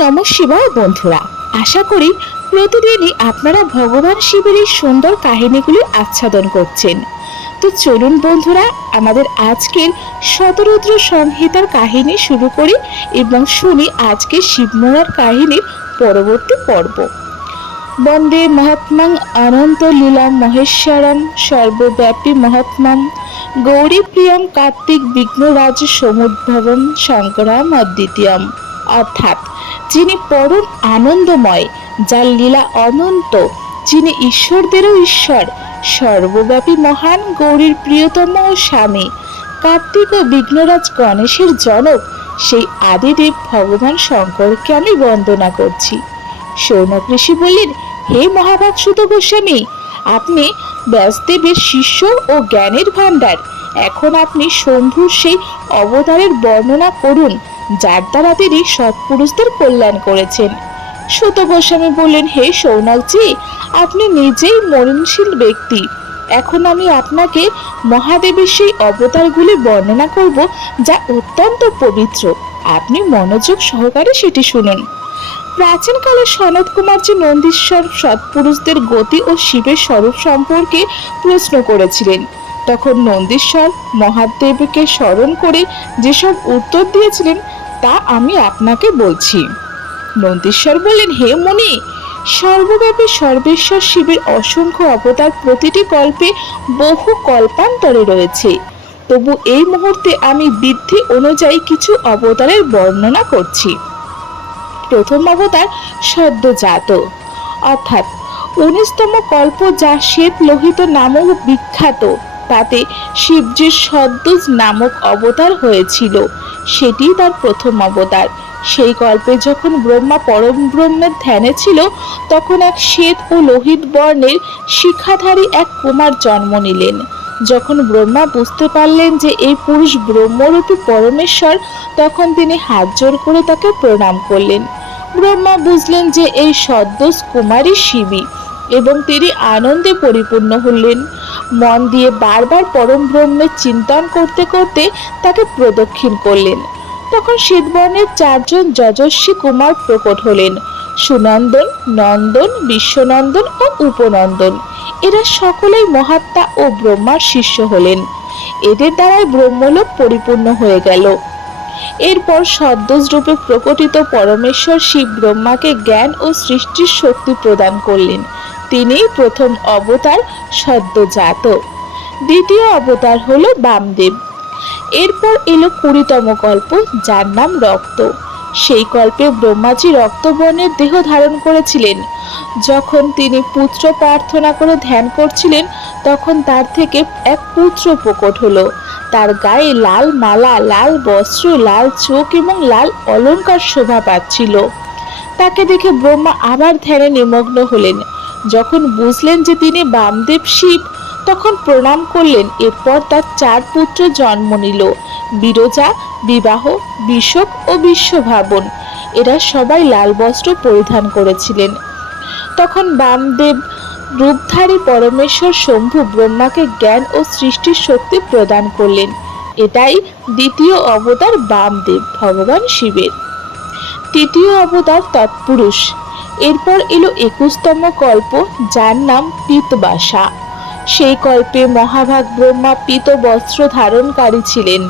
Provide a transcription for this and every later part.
নম শিবায় বন্ধুরা। আশা করি প্রতিদিনই আপনারা ভগবান শিবের এই সুন্দর কাহিনীগুলি আচ্ছাদন করছেন। তো চলুন বন্ধুরা, আমাদের আজকের শতরুদ্র সংহিতার কাহিনী শুরু করি এবং শুনি আজকে শিবমোড়ার কাহিনীর পরবর্তী পর্ব। বন্দে মহাত্মাং অনন্ত লীলাম মহেশ্বরম, সর্বব্যাপী মহাত্মাম গৌরীপ্রিয়ম কার্তিক বিঘ্নরাজ সমুদ্ভবম, শঙ্করাম অদ্বিতীয়ম। অর্থাৎ যিনি পরম আনন্দময়, যার লীলা অনন্ত, যিনি ঈশ্বরদেরও ঈশ্বর, সর্বব্যাপী মহান, গৌরীর প্রিয়তম ও স্বামী, কার্তিক ও বিঘ্নরাজ গণেশের জনক, সেই আদিদেব ভগবান শঙ্করকে আমি বন্দনা করছি। সৌনক ঋষি বললেন হে মহাভাগসুত গোস্বামী, আপনি ব্যাসদেবের শিষ্য ও জ্ঞানের ভাণ্ডার এখন আপনি শম্ভুর সেই অবতারের বর্ণনা করুন, যার দ্বারা তিনি সৎপুরুষদের কল্যাণ করেছেন। সুত গোস্বামী বললেন, হে সৌনকজি, আপনি নিজেই মরণশীল ব্যক্তি। এখন আমি আপনাকে মহাদেবের সেই অবতারগুলি বর্ণনা করব, যা অত্যন্ত পবিত্র। আপনি মনোযোগ সহকারে সেটি শুনুন। প্রাচীনকালে সনত কুমার যে নন্দীশ্বর সৎপুরুষদের গতি ও শিবের স্বরূপ সম্পর্কে প্রশ্ন করেছিলেন। তখন নন্দীশ্বর মহাদেবকে স্মরণ করে যেসব উত্তর দিয়েছিলেন, তা আমি আপনাকে বলছি। নন্দীশ্বর বললেন, হে মনি, সর্বব্যাপী সর্বেশ্বর শিবের অসংখ্য অবতার প্রতিটি কল্পে বহু কল্পান্তরে রয়েছে। তবু এই মুহূর্তে আমি বৃদ্ধি অনুযায়ী কিছু অবতারের বর্ণনা করছি। প্রথম অবতার সদ্যজাত। অর্থাৎ উনিশতম কল্প যা শ্বেত লোহিত নামক বিখ্যাত। তাতে শিবজির সদ্যজ নামক অবতার হয়েছিল। সেটি তার প্রথম অবতার। সেই গল্পে যখন ব্রহ্মা পরম ব্রহ্মের ধ্যানে ছিল, তখন এক শ্বেত ও লোহিত বর্ণের শিখাধারী এক কুমার জন্ম নিলেন। যখন ব্রহ্মা বুঝতে পারলেন যে এই পুরুষ ব্রহ্মরূপী পরমেশ্বর, তখন তিনি হাত জোর করে তাকে প্রণাম করলেন। ব্রহ্মা বুঝলেন যে এই সদ্যোষ কুমারী শিবী এবং তিনি আনন্দে পরিপূর্ণ হলেন। মন দিয়ে বারবার পরম ব্রহ্মের চিন্তন করতে করতে তাকে প্রদক্ষিণ করলেন। তখন শীতবর্ণের চারজন যজস্বী কুমার প্রকট হলেন। সুনন্দন, নন্দন, বিশ্বনন্দন ও উপনন্দন। এরা সকলেই মহাত্মা ও ব্রহ্মার শিষ্য হলেন। এদের দ্বারাই ব্রহ্মলোক পরিপূর্ণ হয়ে গেল। এরপর সদ্যোজ রূপে প্রকটিত পরমেশ্বর শিব ব্রহ্মাকে জ্ঞান ও সৃষ্টির শক্তি প্রদান করলেন। তিনিই প্রথম অবতার সদ্যজাত। দ্বিতীয় অবতার হলো বামদেব। এরপর এলো কুড়িতম কল্প যার নাম রক্ত। সেই কল্পে ব্রহ্মাজি রক্তবর্ণের দেহ ধারণ করেছিলেন। যখন তিনি পুত্র প্রার্থনা করে ধ্যান করছিলেন, তখন তার থেকে এক পুত্র প্রকট হলো। তার গায়ে লাল মালা, লাল বস্ত্র, লাল চোখ এবং লাল অলংকার শোভা পাচ্ছিল। তাকে দেখে ব্রহ্মা আবার ধ্যানে নিমগ্ন হলেন। যখন বুঝলেন যে তিনি বামদেব শিব, তখন প্রণাম করলেন, এরপর তার চার পুত্র জন্ম নিল, বিরজা, বিবাহ, বিষক ও বিশ্বভাবন। এরা সবাই লাল বস্ত্র পরিধান করেছিলেন। তখন বামদেব রূপধারী পরমেশ্বর শম্ভু ব্রহ্মাকে জ্ঞান ও সৃষ্টির শক্তি প্রদান করলেন। এটাই দ্বিতীয় অবতার বামদেব, ভগবান শিবের। তৃতীয় অবতার তৎপুরুষ। এরপর এলো একুশতম কল্প, যার নাম পিতবাসা। সেই কল্পে মহাভাগ ব্রহ্মা পিত বস্ত্র ধারণকারী ছিলেন।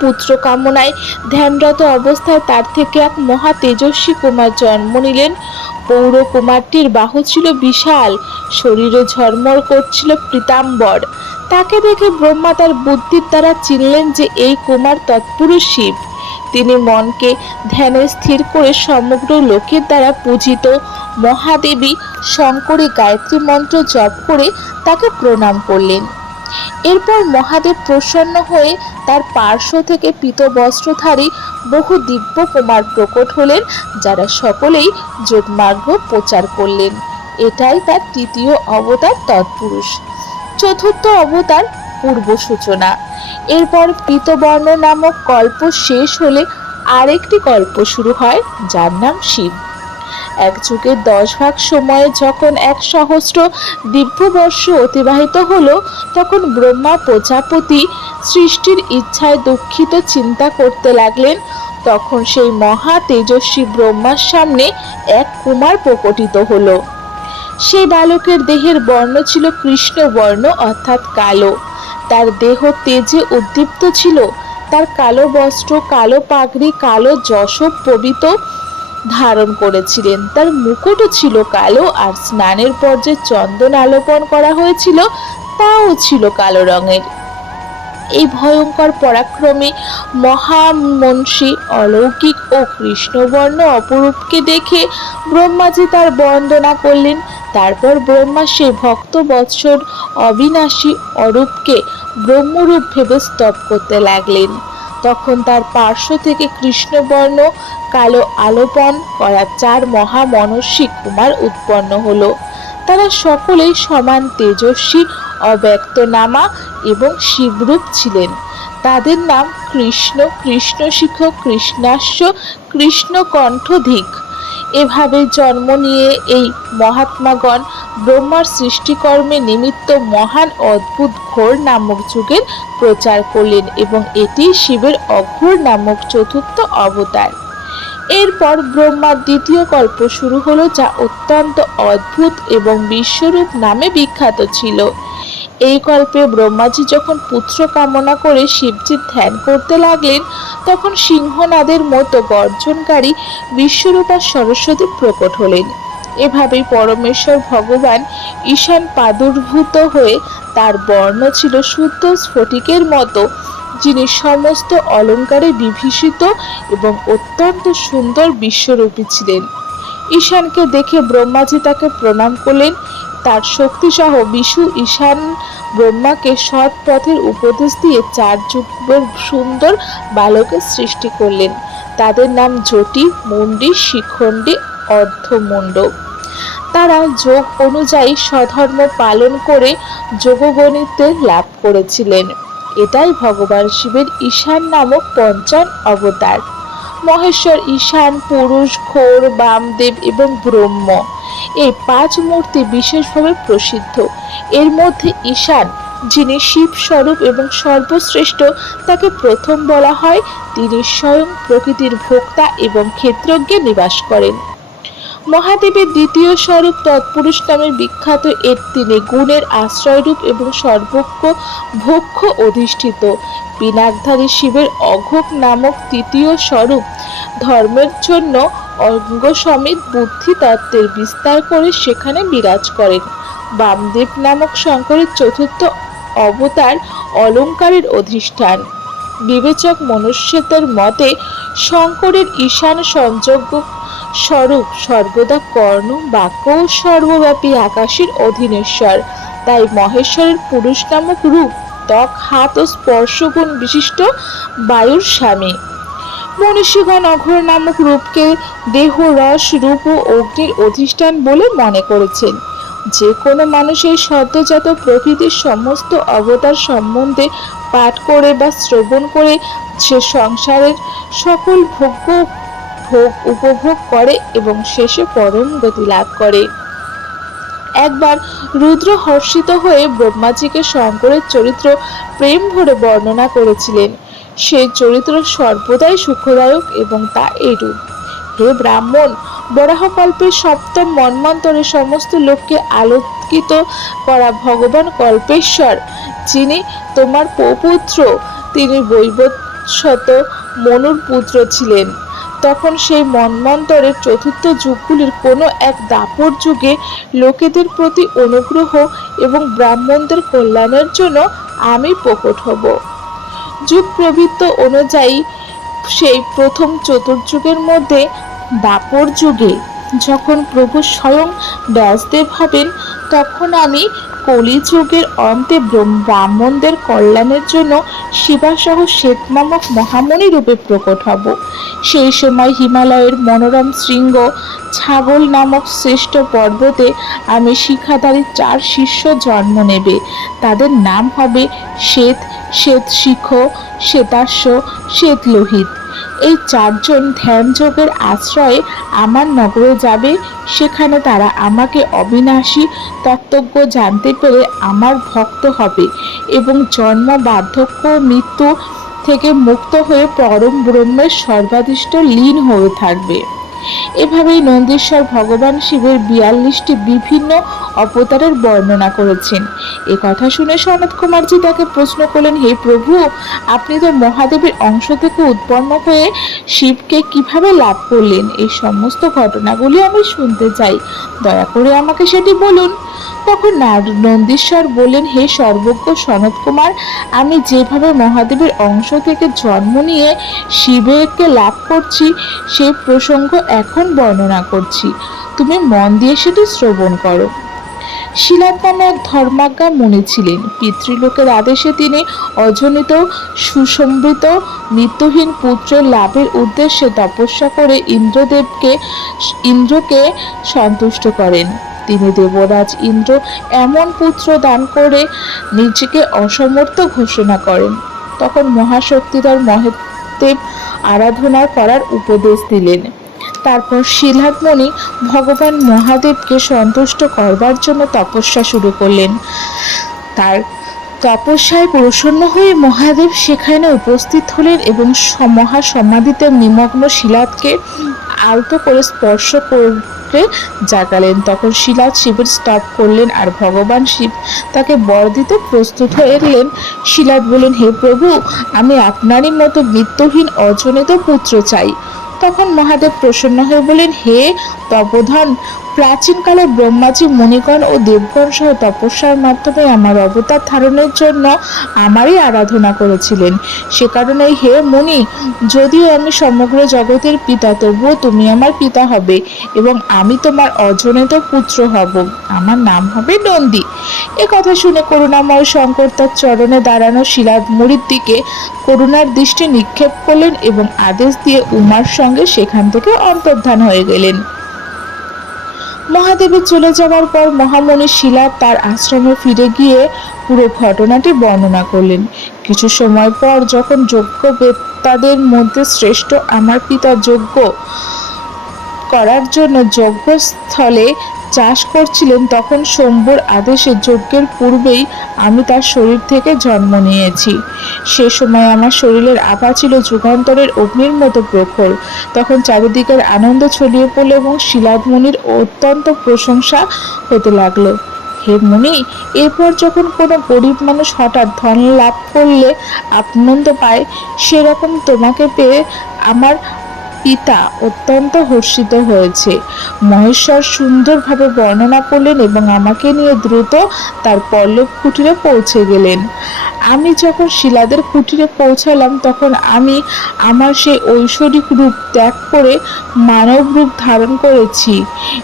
পুত্র কামনায় ধ্যানরত অবস্থায় তার থেকে এক মহা তেজস্বী কুমার জন্ম নিলেন। পৌর কুমারটির বাহু ছিল বিশাল, শরীরে ঝরমর করছিল পীতাম্বর। তাকে দেখে ব্রহ্মা তার বুদ্ধির দ্বারা চিনলেন যে এই কুমার তৎপুরুষ শিব। তিনি মনকে ধ্যানে স্থির করে সমগ্র লোকের দ্বারা পূজিত মহাদেবী শঙ্করী গায়ত্রী মন্ত্র জপ করে তাকে প্রণাম করলেন। এরপর মহাদেব প্রসন্ন হয়ে তার পার্শ্ব থেকে পীত বস্ত্রধারী বহু দিব্য কুমার প্রকট হলেন, যারা সকলেই যোগমার্গ প্রচার করলেন। এটাই তার তৃতীয় অবতার তৎপুরুষ। চতুর্থ অবতার পূর্ব সূচনা এরপর পীতবর্ণ নামক কল্প শেষ হলে আরেকটি কল্প শুরু হয়, যার নাম শিব। এক যুগের দশ ভাগ সময়ে যখন এক সহস্র দিব্যবর্ষ অতিবাহিত হলো, তখন ব্রহ্মা প্রজাপতি সৃষ্টির ইচ্ছায় দুঃখিত চিন্তা করতে লাগলেন। তখন সেই মহা তেজস্বী ব্রহ্মার সামনে এক কুমার প্রকটিত হলো। সেই বালকের দেহের বর্ণ ছিল কৃষ্ণ বর্ণ অর্থাৎ কালো। তার দেহ তেজে উদ্দীপ্ত ছিল। তার কালো বস্ত্র, কালো পাগড়ি, কালো যশব পবিত ধারণ করেছিলেন। তার মুকুটও ছিল কালো আর স্নানের পর যে চন্দন আলোপন করা হয়েছিল, তাও ছিল কালো রঙের। এই ভয়ঙ্কর পরাক্রমী মহামনসী অলৌকিক ও কৃষ্ণবর্ণ অপরূপকে দেখে ব্রহ্মাজি তার বন্দনা করলেন। তারপর ব্রহ্মা সেই ভক্ত বৎসর অবিনাশী অরূপকে ব্রহ্মরূপ ভেবে স্তব করতে লাগলেন। তখন তার পার্শ্ব থেকে কৃষ্ণবর্ণ, কালো আলোপন করা চার মহামনস্বী কুমার উৎপন্ন হলো। তারা সকলেই সমান তেজস্বী অব্যক্তনামা এবং শিবরূপ ছিলেন। তাদের নাম কৃষ্ণ কৃষ্ণ কৃষ্ণশিখ কৃষ্ণাস্য কৃষ্ণকণ্ঠধিক। এভাবে জন্ম নিয়ে এই মহাত্মাগণ ব্রহ্মার সৃষ্টিকর্মে নিমিত্ত মহান অদ্ভুত ঘোর নামক যুগের প্রচার করলেন এবং এটি শিবের অঘোর নামক চতুর্থ অবতার। এরপর ব্রহ্মার দ্বিতীয় কল্প শুরু হলো যা অত্যন্ত অদ্ভুত এবং বিশ্বরূপ নামে বিখ্যাত ছিল। এই কল্পে ব্রহ্মাজি যখন পুত্র কামনা করে শিবজির ধ্যান করতে লাগলেন, তখন সিংহনাদের মতো গর্জনকারী বিশ্বরূপা সরস্বতী প্রকট হলেন। এভাবেই পরমেশ্বর ভগবান ঈশান প্রাদুর্ভূত হয়ে তার বর্ণ ছিল শুদ্ধ স্ফটিকের মতো, যিনি সমস্ত অলঙ্কারে বিভীষিত এবং অত্যন্ত সুন্দর বিশ্বরূপী ছিলেন। ঈশানকে দেখে ব্রহ্মাজি তাকে প্রণাম করলেন তার শক্তিসহ বিশু, ঈশান ব্রহ্মাকে সৎ পথের উপদেশ দিয়ে চার যুগের সুন্দর বালকের সৃষ্টি করলেন। তাদের নাম জটি মুন্ডি, শিখণ্ডী অর্ধমুণ্ড তারা যোগ অনুযায়ী স্বধর্ম পালন করে যোগগণিতে লাভ করেছিলেন। এটাই ভগবান শিবের ঈশান নামক পঞ্চম অবতার। মহেশ্বর, ঈশান, পুরুষ, ঘোর, বামদেব এবং ব্রহ্ম। এই পাঁচ মূর্তি বিশেষভাবে প্রসিদ্ধ। এর মধ্যে ঈশান, যিনি শিব স্বরূপ এবং সর্বশ্রেষ্ঠ, তাকে প্রথম বলা হয়, তিনি স্বয়ং প্রকৃতির ভোক্তা এবং ক্ষেত্রজ্ঞে নিবাস করেন। মহাদেবের দ্বিতীয় স্বরূপ তৎপুরুষ নামে বিখ্যাত এর তিনি গুণের আশ্রয়রূপ এবং সর্বজ্ঞ ভক্ষ অধিষ্ঠিত। পিনাকধারী শিবের অঘোক নামক তৃতীয় স্বরূপ ধর্মের জন্য অঙ্গ সমেত বুদ্ধি তত্ত্বের বিস্তার করে সেখানে বিরাজ করেন। বামদেব নামক শঙ্করের চতুর্থ অবতার অলঙ্কারের অধিষ্ঠান। বিবেচক মনুষ্যদের মতে শঙ্করের ঈশান সংযোগ্য স্বরূপ সর্বদা কর্ণ বাক্য ও সর্বব্যাপী আকাশের অধীনেশ্বর। তাই মহেশ্বরের পুরুষ নামক রূপ, ত্বক, হাত ও স্পর্শগুণ বিশিষ্ট বায়ুর স্বামী। মনীষীগণ অঘোর নামক রূপকে দেহ, রস, রূপ ও অগ্নির অধিষ্ঠান বলে মনে করেছেন। যে কোনো মানুষের সদ্যজাত প্রকৃতির সমস্ত অবতার সম্বন্ধে পাঠ করে বা শ্রবণ করে সে সংসারের সকল ভোগ্য ভোগ উপভোগ করে এবং শেষে পরম গতি লাভ করে। একবার রুদ্র হর্ষিত হয়ে ব্রহ্মাজিকে শঙ্করের চরিত্র প্রেম ভরে বর্ণনা করেছিলেন। সেই চরিত্র সর্বদাই সুখদায়ক এবং তা এরূপ। হে ব্রাহ্মণ, বরাহকল্পের সপ্তম মন্মন্তরে সমস্ত লোককে আলোকিত করা ভগবান কল্পেশ্বর, যিনি তোমার পৌপুত্র, তিনি বৈবৎসত মনুর পুত্র ছিলেন। তখন সেই মন্মন্তরের চতুর্থ যুগগুলির কোনো এক দাপর যুগে লোকেদের প্রতি অনুগ্রহ এবং ব্রাহ্মণদের কল্যাণের জন্য আমি প্রকট হব। যুগ প্রবৃত্ত অনুযায়ী সেই প্রথম চতুর্যুগের মধ্যে দাপর যুগে যখন প্রভু স্বয়ং ব্যাসদেব হবেন তখন আমি কলিযুগের অন্তে ব্রাহ্মণদের কল্যাণের জন্য শিবাসহ শ্বেত নামক মহামণি রূপে প্রকট হব। সেই সময় হিমালয়ের মনোরম শৃঙ্গ ছাগল নামক শ্রেষ্ঠ পর্বতে আমি শিখাধারী চার শিষ্য জন্ম নেবে। তাদের নাম হবে শ্বেত শ্বেত শিখ শ্বেতাশ্ব শ্বেত লোহিত এই চারজন ধ্যানযোগের আশ্রয়ে আমার নগরে যাবে, সেখানে তারা আমাকে অবিনাশী তত্ত্বজ্ঞ জানতে পেরে আমার ভক্ত হবে এবং জন্ম বার্ধক্য মৃত্যু থেকে মুক্ত হয়ে পরম ব্রহ্মের সর্বাদিষ্ট লীন হয়ে থাকবে। এভাবেই নন্দীশ্বর ভগবান শিবের বিয়াল্লিশটি বিভিন্ন অবতারের বর্ণনা করেছেন। এ কথা শুনে সনত কুমারজি তাকে প্রশ্ন করলেন, হে প্রভু, আপনি তো মহাদেবের অংশ থেকে উৎপন্ন হয়ে শিবকে কীভাবে লাভ করলেন? এই সমস্ত ঘটনাগুলি আমি শুনতে চাই। দয়া করে আমাকে সেটি বলুন। তখন নন্দীশ্বর বললেন, হে সর্বজ্ঞ সনত কুমার, আমি যেভাবে মহাদেবের অংশ থেকে জন্ম নিয়ে শিবেরকে লাভ করছি সেই প্রসঙ্গ এখন বর্ণনা করছি। তুমি মন দিয়ে সেটি শ্রবণ করো। শিলাদ এক ধর্মাজ্ঞা মুনি ছিলেন। পিতৃলোকের আদেশে তিনি অজনিত সুসম্বৃত নিত্যহীন পুত্রের লাভের উদ্দেশ্যে তপস্যা করে ইন্দ্রদেবকে ইন্দ্রকে সন্তুষ্ট করেন। তিনি দেবরাজ ইন্দ্র এমন পুত্র দান করে নিজেকে অসমর্থ ঘোষণা করেন। তখন মহাশক্তিধর মহাদেব আরাধনা করার উপদেশ দিলেন। তারপর শিলাদমণি ভগবান মহাদেবকে সন্তুষ্ট করবার জন্য তপস্যা শুরু করলেন। তার তপস্যায় প্রসন্ন হয়ে মহাদেব সেখানে উপস্থিত হলেন এবং মহাসমাধিতে নিমগ্ন শিলাদকে আলতো করে স্পর্শ করে জাগালেন। তখন শিলাদ শিবের স্তব করলেন আর ভগবান শিব তাকে বর দিতে প্রস্তুত হয়ে এলেন। শিলাদ বললেন, হে প্রভু, আমি আপনারই মতো মৃত্যুহীন অজনিত পুত্র চাই। তখন মহাদেব প্রসন্ন হয়ে বলেন হে তপোধন প্রাচীনকালে ব্রহ্মাজি মণিগণ ও দেবগণ সহ তপস্যার মাধ্যমে আমার অবতার ধারণের জন্য আমারই আরাধনা করেছিলেন। সে কারণেই হে মুনি, যদিও আমি সমগ্র জগতের পিতা, তবুও তুমি আমার পিতা হবে এবং আমি তোমার অজনিত পুত্র হব। আমার নাম হবে নন্দী। এ কথা শুনে করুণাময় শঙ্কর তার চরণে দাঁড়ানো শিলাদ মুড়ির দিকে করুণার দৃষ্টি নিক্ষেপ করলেন এবং আদেশ দিয়ে উমার সঙ্গে সেখান থেকে অন্তর্ধান হয়ে গেলেন। মহাদেবের চলে যাওয়ার পর মহামণি শিলা তার আশ্রমে ফিরে গিয়ে পুরো ঘটনাটি বর্ণনা করলেন। কিছু সময় পর যখন যজ্ঞ বেত্তাদের মধ্যে শ্রেষ্ঠ আমার পিতা যজ্ঞ করার জন্য যজ্ঞস্থলে চাষ করছিলেন, তখন শম্ভুর আদেশে যজ্ঞের পূর্বেই আমি তার শরীর থেকে জন্ম নিয়েছি। সে সময় আমার শরীরের আভা ছিল যুগান্তরের অগ্নির মতো প্রখর। তখন চারিদিকের আনন্দ ছড়িয়ে পড়ল এবং শিলাদমণির অত্যন্ত প্রশংসা হতে লাগল। হে মুনি, এরপর যখন কোনো গরিব মানুষ হঠাৎ ধন লাভ করলে আনন্দ পায়, সেরকম তোমাকে পেয়ে আমার পিতা অত্যন্ত হর্ষিত হয়েছে। মহেশ্বর সুন্দরভাবে বর্ণনা করলেন এবং আমাকে নিয়ে দ্রুত তার পল্লব কুটিরে পৌঁছে গেলেন। আমি যখন শিলাদের কুটিরে পৌঁছালাম, তখন আমি আমার সেই ঐশ্বরিক রূপ ত্যাগ করে মানব রূপ ধারণ করেছি।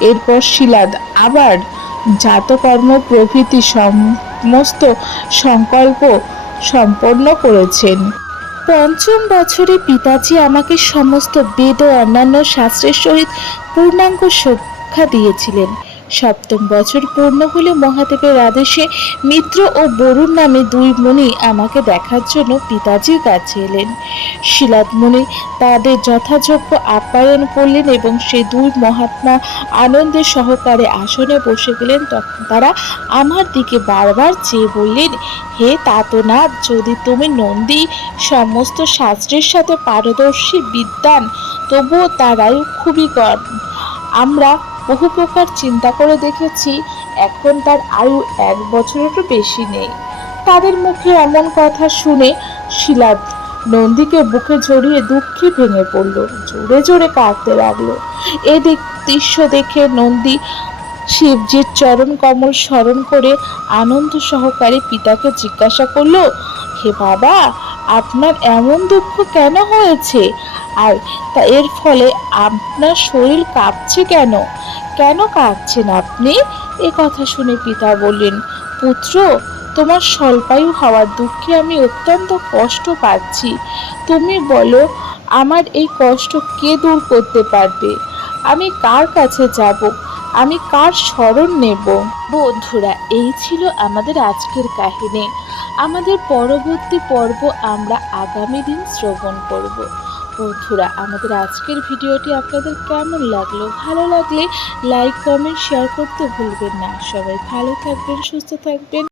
এরপর শিলাদ আবার জাতকর্ম, প্রভৃতি সমস্ত সংকল্প সম্পন্ন করেছেন। পঞ্চম বছরে পিতাজি আমাকে সমস্ত বেদ ও অন্যান্য শাস্ত্রের সহিত পূর্ণাঙ্গ শিক্ষা দিয়েছিলেন। সপ্তম বছর পূর্ণ হলে মহাদেবের আদেশে মিত্র ও বরুণ নামে দুই মুনি আমাকে দেখার জন্য পিতাজির কাছে এলেন। শিলাদ মুনি তাদের যথাযোগ্য আপ্যায়ন করলেন এবং সেই দুই মহাত্মা আনন্দের সহকারে আসনে বসে গেলেন। তখন তারা আমার দিকে বারবার চেয়ে বললেন, হে তাতনাথ, যদি তুমি নন্দী সমস্ত শাস্ত্রের সাথে পারদর্শী বিদ্যান তবুও তারাই খুবই কম আমরা বহু প্রকার চিন্তা করে দেখেছি, এখন তার আয়ু এক বছরেরও বেশি নেই। তাদের মুখে এমন কথা শুনে শিলা নন্দীকে বুকে জড়িয়ে দুঃখে ভেঙে পড়ল, জোরে জোরে কাঁদতে লাগল। এদিক দৃশ্য দেখে নন্দী শিবজির চরণ কমল স্মরণ করে আনন্দ সহকারে পিতাকে জিজ্ঞাসা করল, হে বাবা, আপনার এমন দুঃখ কেন হয়েছে? আর তা এর ফলে আপনার শরীর কাঁপছে কেন? কেন কাঁপছেন আপনি? এ কথা শুনে পিতা বললেন, পুত্র, তোমার স্বল্পায়ু হওয়ার দুঃখে আমি অত্যন্ত কষ্ট পাচ্ছি। তুমি বলো, আমার এই কষ্ট কে দূর করতে পারবে? আমি কার কাছে যাব? আমি কার স্মরণ নেব? বন্ধুরা, এই ছিল আমাদের আজকের কাহিনী। আমাদের পরবর্তী পর্ব আমরা আগামী দিন শ্রবণ করব। বন্ধুরা, আমাদের আজকের ভিডিওটি আপনাদের কেমন লাগল? ভালো লাগলে লাইক কমেন্ট শেয়ার করতে ভুলবেন না। সবাই ভালো থাকবেন, সুস্থ থাকবেন।